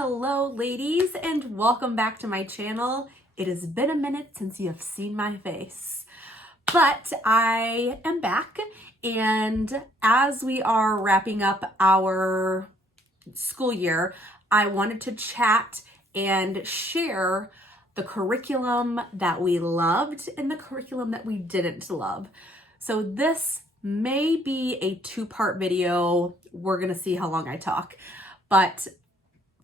Hello ladies, and welcome back to my channel. It has been a minute since you have seen my face, but I am back, and as we are wrapping up our school year, I wanted to chat and share the curriculum that we loved and the curriculum that we didn't love. So this may be a two-part video. We're gonna see how long I talk, but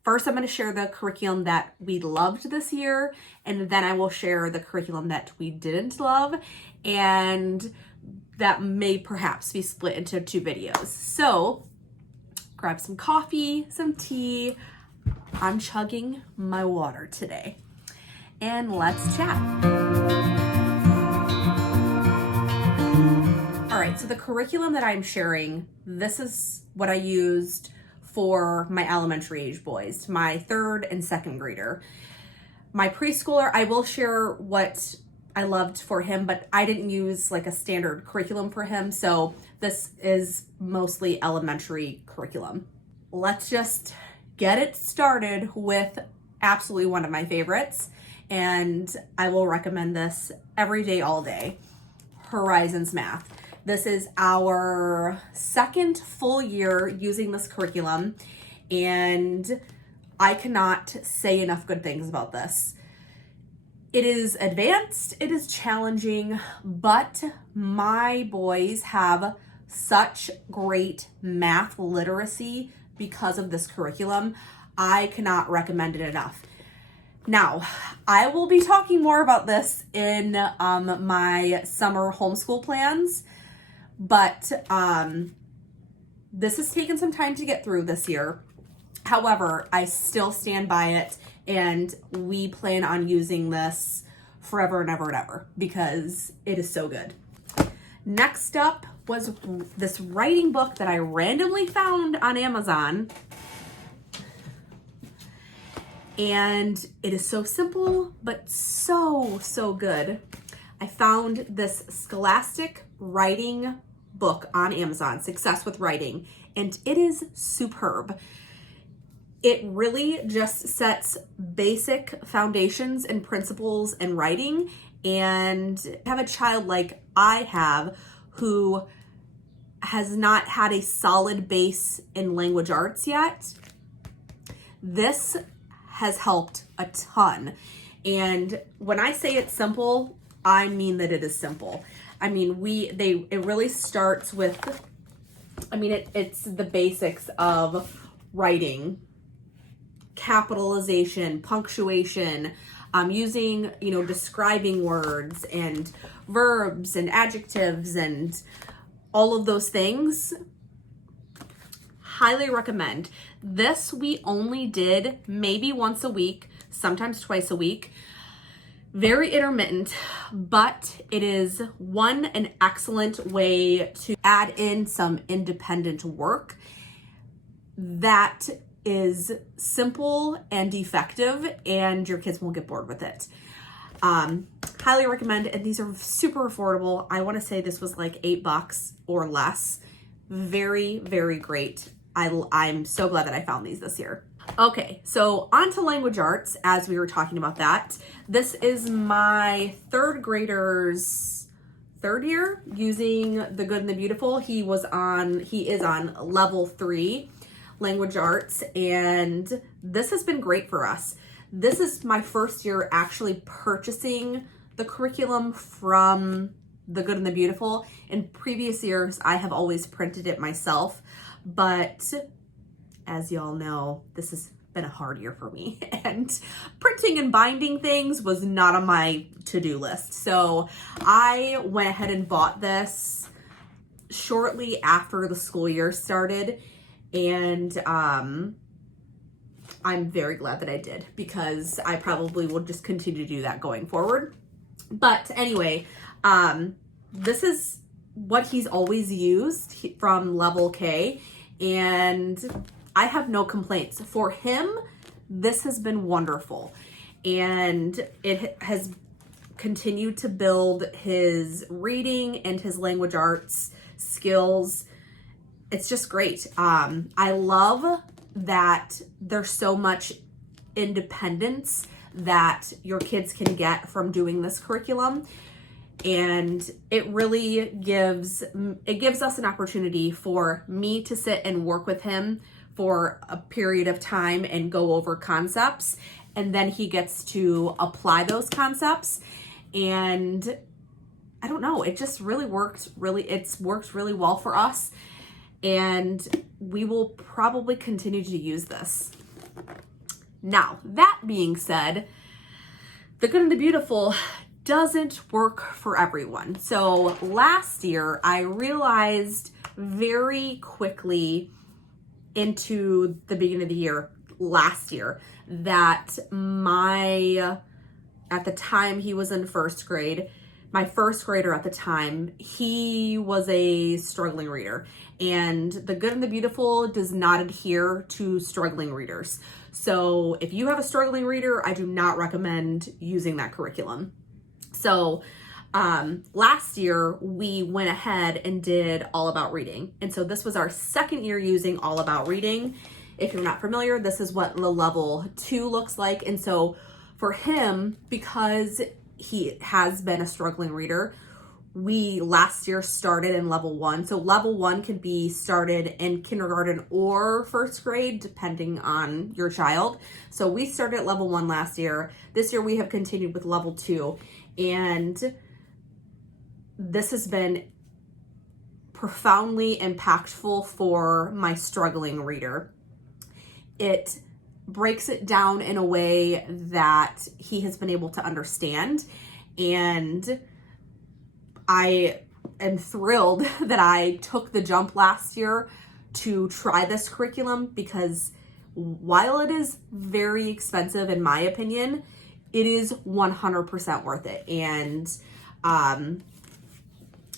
first, I'm going to share the curriculum that we loved this year, and then I will share the curriculum that we didn't love, and that may perhaps be split into two videos. So grab some coffee, some tea. I'm chugging my water today, and let's chat. All right, so the curriculum that I'm sharing, this is what I used for my elementary age boys, my third and second grader. My preschooler, I will share what I loved for him, but I didn't use like a standard curriculum for him. So this is mostly elementary curriculum. Let's just get it started with absolutely one of my favorites. And I will recommend this every day, all day. Horizons Math. This is our second full year using this curriculum, and I cannot say enough good things about this. It is advanced, it is challenging, but my boys have such great math literacy because of this curriculum. I cannot recommend it enough. Now, I will be talking more about this in my summer homeschool plans. But this has taken some time to get through this year. However, I still stand by it, and we plan on using this forever and ever and ever because it is so good. Next up was this writing book that I randomly found on Amazon. And it is so simple, but so good. I found this Scholastic writing book on Amazon, Success with Writing, and it is superb. It really just sets basic foundations and principles in writing, and have a child like I have who has not had a solid base in language arts yet. This has helped a ton. And when I say it's simple, I mean that it is simple. I mean, it really starts with, it's the basics of writing, capitalization, punctuation, using, describing words and verbs and adjectives and all of those things. Highly recommend. This we only did maybe once a week, sometimes twice a week. Very intermittent, but it is an excellent way to add in some independent work that is simple and effective, and your kids won't get bored with it. Highly recommend, and these are super affordable. I want to say this was like $8 or less. Very, very great. I'm so glad that I found these this year. Okay, so on to language arts, as we were talking about that. This is my third grader's third year using The Good and the Beautiful. He is on level 3 language arts, and this has been great for us. This is my first year actually purchasing the curriculum from The Good and the Beautiful. In previous years, I have always printed it myself, but as y'all know, this has been a hard year for me, and printing and binding things was not on my to-do list. So I went ahead and bought this shortly after the school year started, and I'm very glad that I did, because I probably will just continue to do that going forward. But anyway, this is what he's always used from level K, and I have no complaints. For him, this has been wonderful, and it has continued to build his reading and his language arts skills. It's just great. I love that there's so much independence that your kids can get from doing this curriculum. And it really gives us an opportunity for me to sit and work with him for a period of time and go over concepts. And then he gets to apply those concepts. And I don't know, it just really it's worked really well for us. And we will probably continue to use this. Now, that being said, the Good and the Beautiful doesn't work for everyone. So last year, I realized very quickly into the beginning of the year, last year, that at the time he was in first grade, my first grader at the time, he was a struggling reader. And the Good and the Beautiful does not adhere to struggling readers. So if you have a struggling reader, I do not recommend using that curriculum. So last year we went ahead and did All About Reading. And so this was our second year using All About Reading. If you're not familiar, this is what the level 2 looks like. And so for him, because he has been a struggling reader, we last year started in level 1. So level 1 can be started in kindergarten or first grade, depending on your child. So we started at level 1 last year. This year we have continued with level 2. And this has been profoundly impactful for my struggling reader. It breaks it down in a way that he has been able to understand. And I am thrilled that I took the jump last year to try this curriculum, because while it is very expensive, in my opinion, it is 100% worth it. And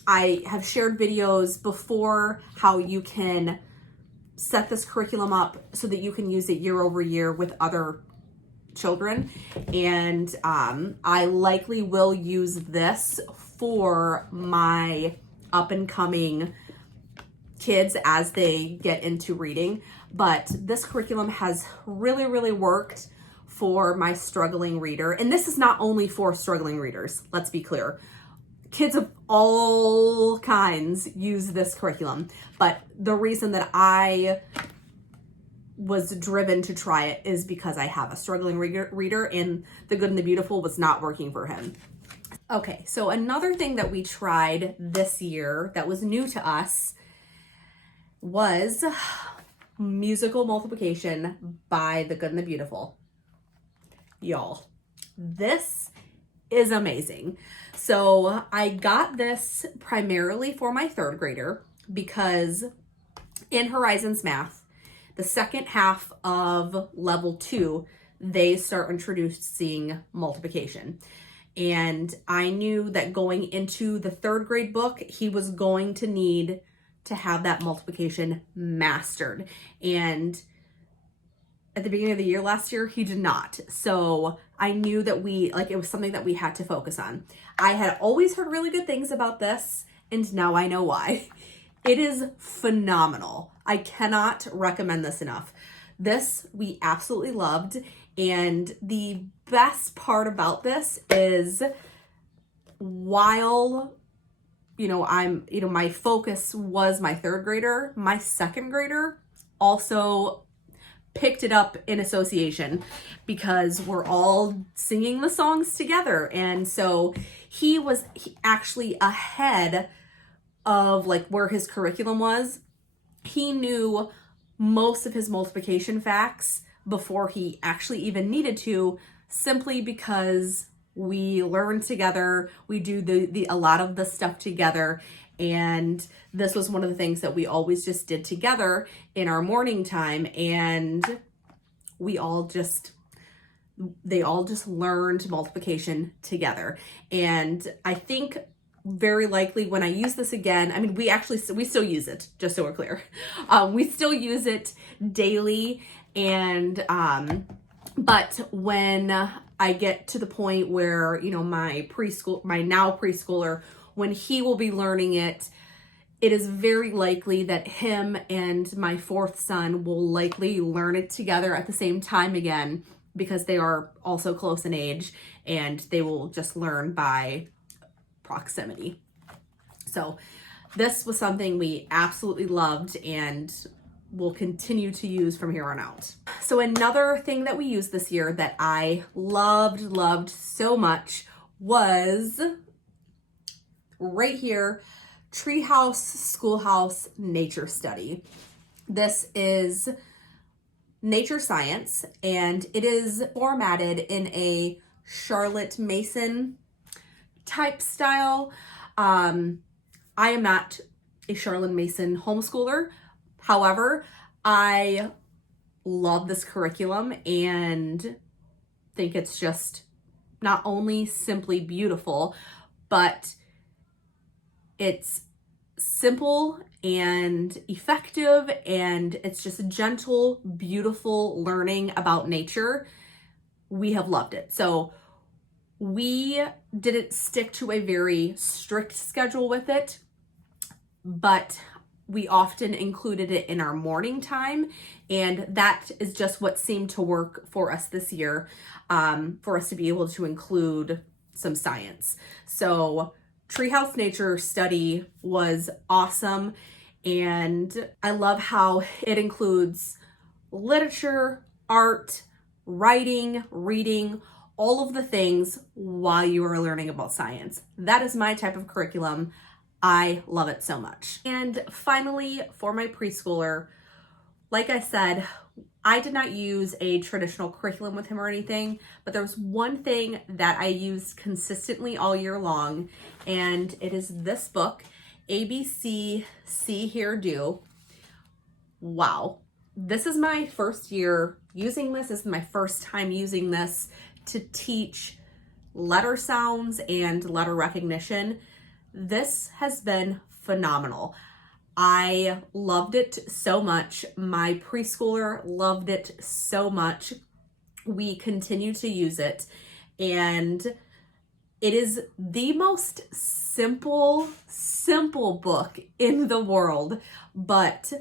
I have shared videos before how you can set this curriculum up so that you can use it year over year with other children. And I likely will use this for my up and coming kids as they get into reading. But this curriculum has really, really worked for my struggling reader. And this is not only for struggling readers, let's be clear. Kids of all kinds use this curriculum. But the reason that I was driven to try it is because I have a struggling reader, and the Good and the Beautiful was not working for him. Okay, so another thing that we tried this year that was new to us was musical multiplication by the Good and the Beautiful. Y'all, this is amazing. So I got this primarily for my third grader because in Horizons Math, the second half of level 2, they start introducing multiplication. And I knew that going into the third grade book, he was going to need to have that multiplication mastered. And at the beginning of the year last year, he did not. So I knew that it was something that we had to focus on. I had always heard really good things about this, and now I know why. It is phenomenal. I cannot recommend this enough. This we absolutely loved. And the best part about this is while, my focus was my third grader, my second grader also picked it up in association because we're all singing the songs together. And so he was actually ahead of where his curriculum was. He knew most of his multiplication facts before he actually even needed to, simply because we learn together, we do a lot of the stuff together. And this was one of the things that we always just did together in our morning time. And they all just learned multiplication together. And I think very likely when I use this again, we still use it, just so we're clear. We still use it daily. And, but when I get to the point where, my now preschooler, when he will be learning it, it is very likely that him and my fourth son will likely learn it together at the same time again, because they are also close in age and they will just learn by proximity. So this was something we absolutely loved and will continue to use from here on out. So another thing that we used this year that I loved so much was right here, Treehouse Schoolhouse Nature Study. This is nature science, and it is formatted in a Charlotte Mason type style. I am not a Charlotte Mason homeschooler. However, I love this curriculum and think it's just not only simply beautiful, but it's simple and effective, and it's just gentle, beautiful learning about nature. We have loved it. So we didn't stick to a very strict schedule with it, but we often included it in our morning time, and that is just what seemed to work for us this year, for us to be able to include some science. So Treehouse Nature Study was awesome, and I love how it includes literature, art, writing, reading, all of the things while you are learning about science. That is my type of curriculum. I love it so much. And finally, for my preschooler, like I said, I did not use a traditional curriculum with him or anything, but there was one thing that I used consistently all year long, and it is this book, ABC See Hear Do. Wow. This is my first year using this. This is my first time using this to teach letter sounds and letter recognition. This has been phenomenal. I loved it so much. My preschooler loved it so much. We continue to use it, and it is the most simple book in the world, but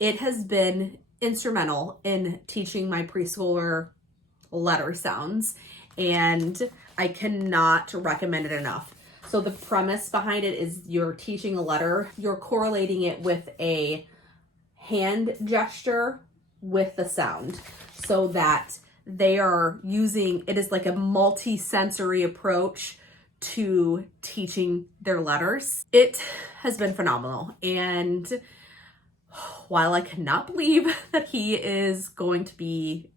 it has been instrumental in teaching my preschooler letter sounds, and I cannot recommend it enough. So the premise behind it is you're teaching a letter, you're correlating it with a hand gesture with the sound, so that they are using, it is like a multi-sensory approach to teaching their letters. It has been phenomenal, and while I cannot believe that he is going to be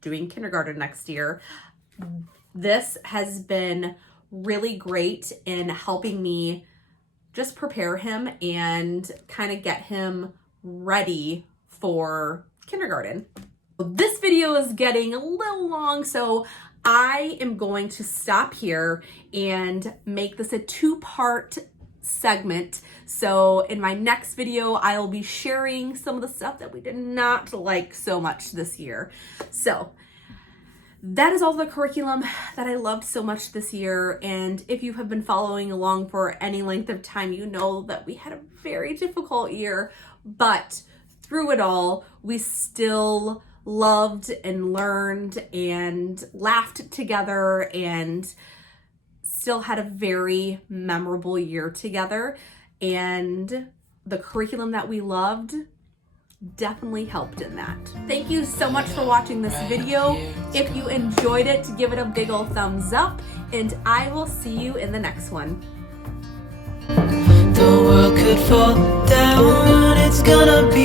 doing kindergarten next year, this has been really great in helping me just prepare him and kind of get him ready for kindergarten. This video is getting a little long, so I am going to stop here and make this a two-part segment. So in my next video, I'll be sharing some of the stuff that we did not like so much this year. So that is all the curriculum that I loved so much this year. And if you have been following along for any length of time, you know that we had a very difficult year, but through it all, we still loved and learned and laughed together and still had a very memorable year together. And the curriculum that we loved definitely helped in that. Thank you so much for watching this video. If you enjoyed it, give it a big ol' thumbs up, and I will see you in the next one. The world could fall down, it's gonna be